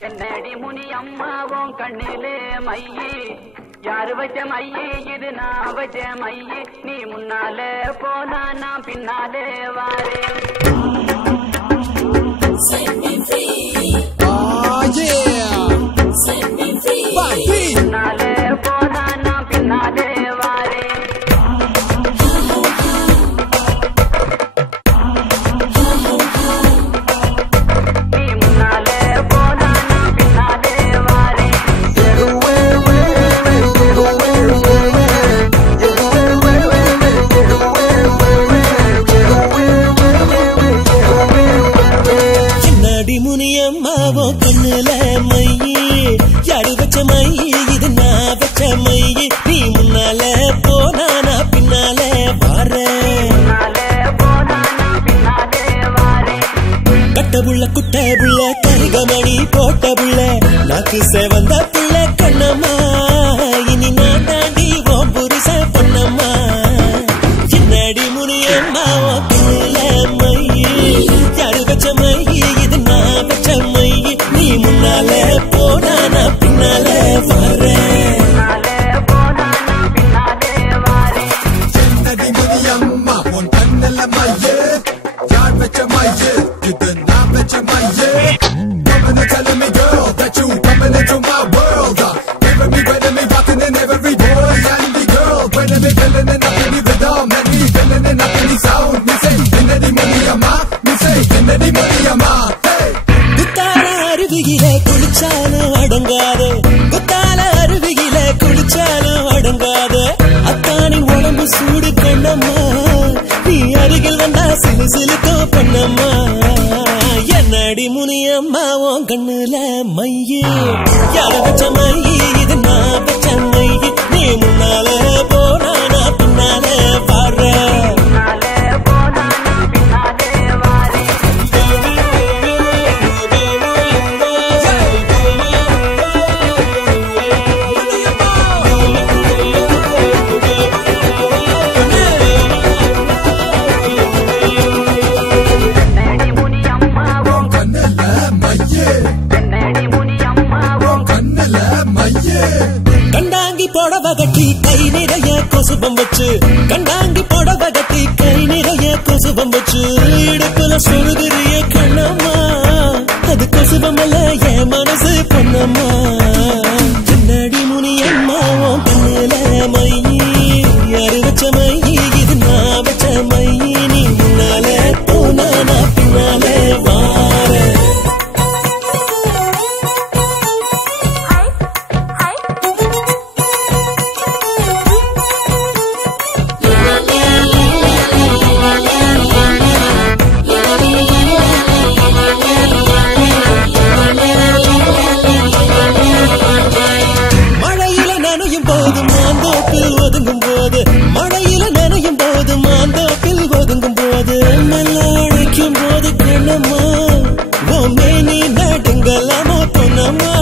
என்னடி முனி அம்மாவும் கண்ணிலே மையி யாரு வச்ச மையி இது நான் வச்ச மையி நீ முன்னாலே போனா நான் பின்னாலே வாரே முன்னாலே போனா நான் பின்னாலே வாரே கண்ணுல மையி யாரு வச்ச மையி இது நான் வச்ச மையி நீ முன்னால போனா நான் பின்னாலே வாரேன் கட்ட புள்ள குட்ட புள்ள கரிகமணி போட்ட புள்ள நாக்கு சேவந்த புள்ள கண்ணம்மா இனி நான் தாண்டி ஓம் புருஷ பொன்னம்மா என்னடி முனியம்மா கண்ணுல மையி யாரு வச்ச மையி இது நான் வச்ச மையி நீ முன்னாலே போனா நான் பின்னாலே வாரேன் என்னடி முனியம்மா உன் கண்ணுல மையி யார் வச்ச மையி இது நான் வச்ச மையி Come and tell me girl that you coming into my world Giving me when me rocking in every boy and the girl When me feeling it up in the rhythm and me feeling it up in the sound Me say என்னடி Muniyamma Me say என்னடி Muniyamma Hey குத்தால அருவியிலே குளிச்சாலும் அடங்காது குத்தால அருவியிலே குளிச்சாலும் அடங்காது அத்தானின் உடம்பு சூடு கண்ணம்மா நீ அருகில் வந்தா சிலு சிலுக்கோ பண்ணம்மா என்னடி முனியம்மா உன் கண்ணுல மையி யார வச்ச மையி இது நான் வச்ச மையி நீ முன்னால போனா நான் பின்னாலே வாரேன் கண்டாங்கி போடவ கட்டி கை நிறைய கொசுபம் வச்சு கண்டாங்கி போடவ கட்டி கை நிறைய கொசுபம் வச்சு இடுப்புல சொருகிறிய கண்ணம்மா அது கொசுபம் அல்ல என் மனசு பொன்னம்மா என்னடி முனியம்மா உன் கண்ணுல மையி யாரு வச்ச மையி இது நான் வச்ச மையி நீ முன்னாலே போனா நான் பின்னாலே வாரேன் மழையில நனையும் போது மாந்தோப்பில் ஒதுங்கும் போது மழையில நனையும் போது மாந்தோப்பில் ஒதுங்கும் போது மெல்ல அழைக்கும் போது கண்ணம்மா ஓ மேனி நடுங்கலாமோ பொன்னம்மா